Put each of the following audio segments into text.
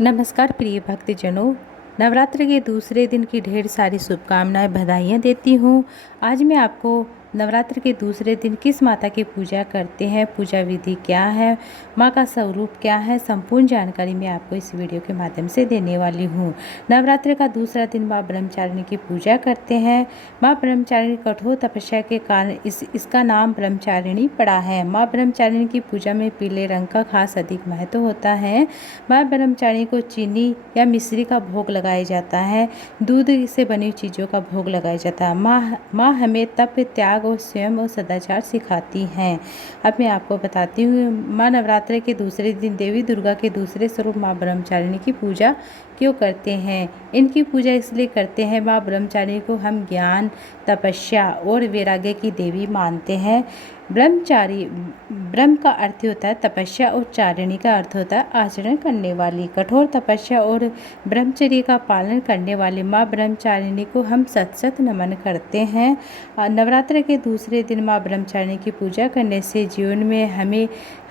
नमस्कार प्रिय भक्तजनों। नवरात्र के दूसरे दिन की ढेर सारी शुभकामनाएं बधाइयाँ देती हूँ। आज मैं आपको नवरात्र के दूसरे दिन किस माता की पूजा करते हैं, पूजा विधि क्या है, माँ का स्वरूप क्या है, संपूर्ण जानकारी मैं आपको इस वीडियो के माध्यम से देने वाली हूँ। नवरात्र का दूसरा दिन माँ ब्रह्मचारिणी की पूजा करते हैं। माँ ब्रह्मचारिणी कठोर तपस्या के कारण इसका नाम ब्रह्मचारिणी पड़ा है। माँ ब्रह्मचारिणी की पूजा में पीले रंग का खास अधिक महत्व होता है। माँ ब्रह्मचारिणी को चीनी या मिश्री का भोग लगाया जाता है। दूध से बनी चीज़ों का भोग लगाया जाता है। माँ हमें तप, त्याग और स्वयं और सदाचार सिखाती हैं। अब मैं आपको बताती हूँ माँ नवरात्र के दूसरे दिन देवी दुर्गा के दूसरे स्वरूप माँ ब्रह्मचारिणी की पूजा क्यों करते हैं। इनकी पूजा इसलिए करते हैं, माँ ब्रह्मचारिणी को हम ज्ञान, तपस्या और वैराग्य की देवी मानते हैं। ब्रह्मचारी, ब्रह्म का अर्थ होता है तपस्या और चारिणी का अर्थ होता है आचरण करने वाली। कठोर तपस्या और ब्रह्मचर्य का पालन करने वाली माँ ब्रह्मचारिणी को हम सत सत नमन करते हैं। नवरात्र के दूसरे दिन माँ ब्रह्मचारिणी की पूजा करने से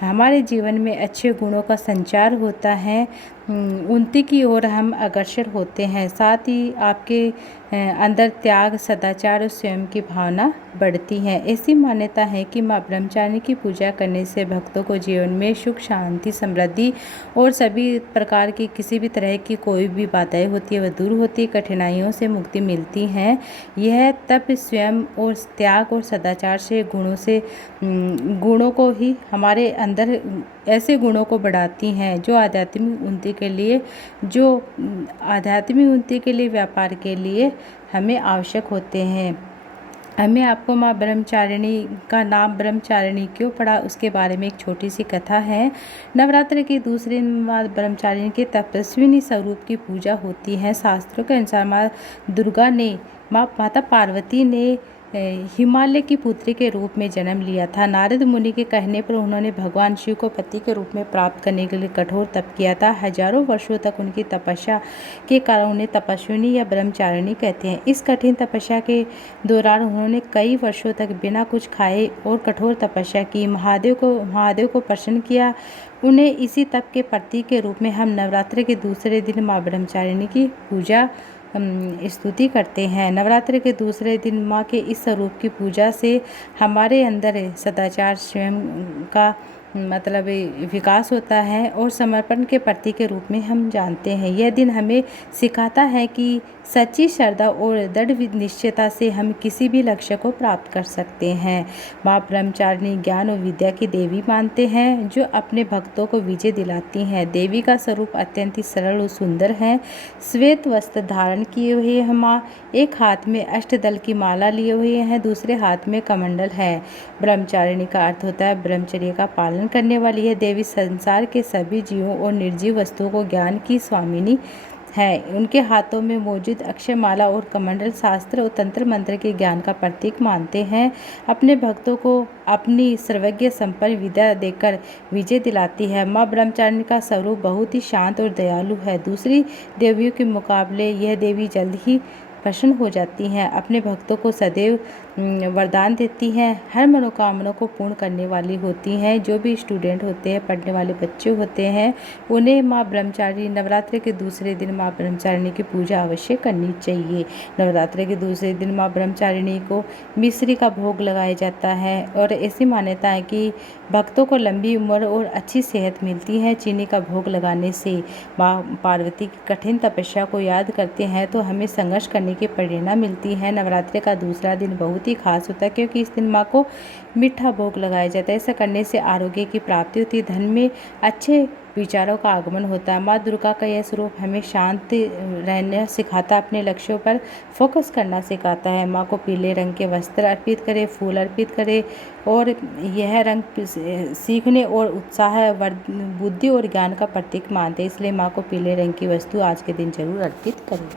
हमारे जीवन में अच्छे गुणों का संचार होता है। उन्नति की ओर हम अग्रसर होते हैं। साथ ही आपके अंदर त्याग, सदाचार और स्वयं की भावना बढ़ती है। ऐसी मान्यता है कि माँ ब्रह्मचारिणी की पूजा करने से भक्तों को जीवन में सुख, शांति, समृद्धि और सभी प्रकार की किसी भी तरह की कोई भी बाधाएं होती है वह दूर होती, कठिनाइयों से मुक्ति मिलती है। यह तप, स्वयं और त्याग और सदाचार से गुणों को ही हमारे अंदर ऐसे गुणों को बढ़ाती हैं जो आध्यात्मिक उन्नति के लिए व्यापार के लिए हमें आवश्यक होते हैं। हमें आपको माँ ब्रह्मचारिणी का नाम ब्रह्मचारिणी क्यों पड़ा उसके बारे में एक छोटी सी कथा है। नवरात्र के दूसरे दिन माँ ब्रह्मचारिणी के तपस्विनी स्वरूप की पूजा होती है। शास्त्रों के अनुसार माता पार्वती ने हिमालय की पुत्री के रूप में जन्म लिया था। नारद मुनि के कहने पर उन्होंने भगवान शिव को पति के रूप में प्राप्त करने के लिए कठोर तप किया था। हजारों वर्षों तक उनकी तपस्या के कारण उन्हें तपस्विनी या ब्रह्मचारिणी कहते हैं। इस कठिन तपस्या के दौरान उन्होंने कई वर्षों तक बिना कुछ खाए और कठोर तपस्या की महादेव को प्रसन्न किया। उन्हें इसी तप के प्रतीक के रूप में हम नवरात्र के दूसरे दिन माँ ब्रह्मचारिणी की पूजा स्तुति करते हैं। नवरात्र के दूसरे दिन माँ के इस स्वरूप की पूजा से हमारे अंदर सदाचार, स्वयं का विकास होता है और समर्पण के प्रतीक के रूप में हम जानते हैं। यह दिन हमें सिखाता है कि सच्ची श्रद्धा और दृढ़ निश्चयता से हम किसी भी लक्ष्य को प्राप्त कर सकते हैं। माँ ब्रह्मचारिणी ज्ञान और विद्या की देवी मानते हैं जो अपने भक्तों को विजय दिलाती हैं। देवी का स्वरूप अत्यंत ही सरल और सुंदर है। श्वेत वस्त्र धारण किए हुए है माँ, एक हाथ में अष्टदल की माला लिए हुए हैं, दूसरे हाथ में कमंडल है। ब्रह्मचारिणी का अर्थ होता है ब्रह्मचर्य का पालन करने वाली है। देवी संसार के सभी जीवों और निर्जीव वस्तुओं को ज्ञान की स्वामिनी है। उनके हाथों में मौजूद अक्षय माला और कमंडल शास्त्र और तंत्र मंत्र के ज्ञान का प्रतीक मानते हैं। अपने भक्तों को अपनी सर्वज्ञ संपन्न विद्या देकर विजय दिलाती है। माँ ब्रह्मचारिणी का स्वरूप बहुत ही शांत और दयालु है। दूसरी देवियों के मुकाबले यह देवी जल्द ही प्रसन्न हो जाती हैं। अपने भक्तों को सदैव वरदान देती हैं। हर मनोकामना को पूर्ण करने वाली होती हैं। जो भी स्टूडेंट होते हैं, पढ़ने वाले बच्चे होते हैं, उन्हें माँ ब्रह्मचारिणी नवरात्र के दूसरे दिन माँ ब्रह्मचारिणी की पूजा अवश्य करनी चाहिए। नवरात्र के दूसरे दिन माँ ब्रह्मचारिणी को मिश्री का भोग लगाया जाता है और ऐसी मान्यता है कि भक्तों को लंबी उम्र और अच्छी सेहत मिलती है। चीनी का भोग लगाने से माँ पार्वती की कठिन तपस्या को याद करते हैं तो हमें संघर्ष करने की प्रेरणा मिलती है। नवरात्रि का दूसरा दिन बहुत ही खास होता है क्योंकि इस दिन माँ को मीठा भोग लगाया जाता है। ऐसा करने से आरोग्य की प्राप्ति होती है, धन में अच्छे विचारों का आगमन होता है। माँ दुर्गा का यह स्वरूप हमें शांत रहना सिखाता, अपने लक्ष्यों पर फोकस करना सिखाता है। माँ को पीले रंग के वस्त्र अर्पित करें, फूल अर्पित करें और यह रंग सीखने और उत्साह, बुद्धि और ज्ञान का प्रतीक मानते हैं। इसलिए माँ को पीले रंग की वस्तु आज के दिन जरूर अर्पित करें।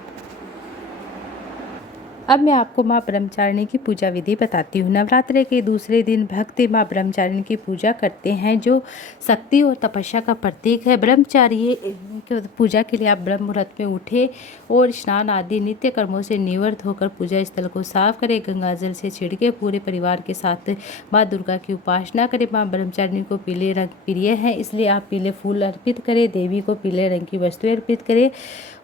अब मैं आपको माँ ब्रह्मचारिणी की पूजा विधि बताती हूँ। नवरात्र के दूसरे दिन भक्त माँ ब्रह्मचारिणी की पूजा करते हैं जो शक्ति और तपस्या का प्रतीक है। ब्रह्मचारी पूजा के लिए आप ब्रह्म मुहूर्त में उठे और स्नान आदि नित्य कर्मों से निवृत्त होकर पूजा स्थल को साफ करें। गंगा जल से छिड़के पूरे परिवार के साथ माँ दुर्गा की उपासना करें। माँ ब्रह्मचारिणी को पीले रंग प्रिय है, इसलिए आप पीले फूल अर्पित करें। देवी को पीले रंग की वस्तुएं अर्पित करें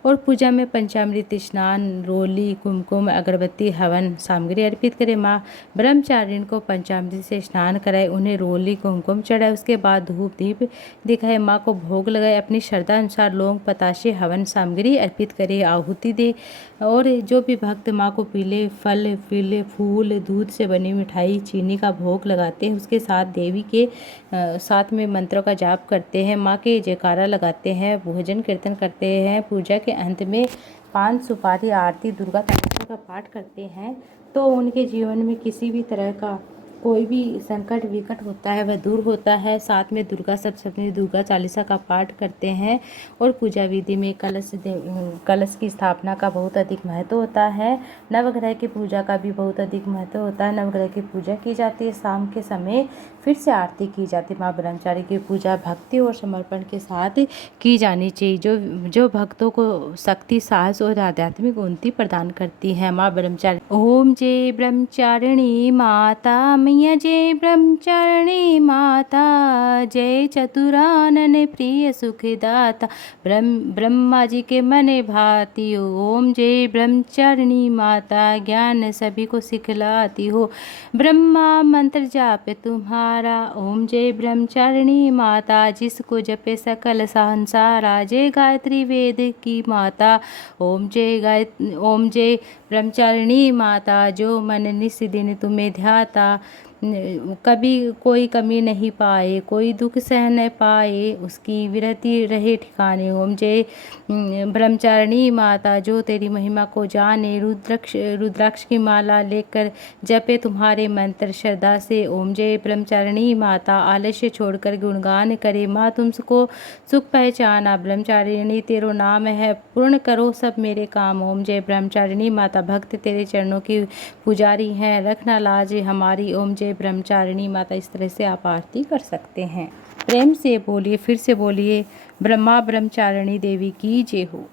और पूजा में पंचामृत स्नान, रोली, कुमकुम, अगरबत्ती, हवन सामग्री अर्पित करें। माँ ब्रह्मचारिणी को पंचामृत से स्नान कराए, उन्हें रोली कुमकुम चढ़ाए, उसके बाद धूप दीप दिखाए, माँ को भोग लगाए। अपनी श्रद्धा अनुसार लौंग, पताशे, हवन सामग्री अर्पित करे, आहुति दे। और जो भी भक्त माँ को पीले फल, पीले फूल, दूध से बनी मिठाई, चीनी का भोग लगाते हैं, उसके साथ देवी के साथ में मंत्रों का जाप करते हैं, माँ के जयकारा लगाते हैं, भोजन कीर्तन करते हैं। पूजा के अंत में 5 सुपारी आरती, दुर्गा चालीसा का पाठ करते हैं तो उनके जीवन में किसी भी तरह का कोई भी संकट विकट होता है वह दूर होता है। साथ में दुर्गा सप्तशती, दुर्गा चालीसा का पाठ करते हैं और पूजा विधि में कलश की स्थापना का बहुत अधिक महत्व होता है। नवग्रह की पूजा का भी बहुत अधिक महत्व होता है। नवग्रह की पूजा की जाती है, शाम के समय फिर से आरती की जाती है। माँ ब्रह्मचारी की पूजा भक्ति और समर्पण के साथ की जानी चाहिए, जो भक्तों को शक्ति, साहस और आध्यात्मिक उन्नति प्रदान करती है। माँ ब्रह्मचारी। ओम जय ब्रह्मचारिणी माता, मैया जय ब्रह्मचारिणी माता, जय चतुरानन प्रिय सुखदाता, ब्रह्मा जी के मने भाती हो। ओम जय ब्रह्मचारिणी माता, ज्ञान सभी को सिखलाती हो, ब्रह्मा मंत्र जाप तुम्हारा। ओम जय ब्रह्मचारिणी माता, जिसको जपे सकल संसारा, जय गायत्री वेद की माता। ओम जय ब्रह्मचारिणी माता, जो मन निस दिन तुम्हें ध्याता, कभी कोई कमी नहीं पाए, कोई दुख सह न पाए, उसकी विरति रहे ठिकाने। ओम जय ब्रह्मचारिणी माता, जो तेरी महिमा को जाने, रुद्राक्ष की माला लेकर जपे तुम्हारे मंत्र श्रद्धा से। ओम जय ब्रह्मचारिणी माता, आलस्य छोड़कर गुणगान करे, माँ तुमको सुख पहचाना, ब्रह्मचारिणी तेरो नाम है, पूर्ण करो सब मेरे काम। ओम जय ब्रह्मचारिणी माता, भक्त तेरे चरणों की पुजारी हैं, रखना लाज हमारी। ओम जय ब्रह्मचारिणी माता। इस तरह से आप आरती कर सकते हैं। प्रेम से बोलिए, फिर से बोलिए, ब्रह्मा ब्रह्मचारिणी देवी की जय हो।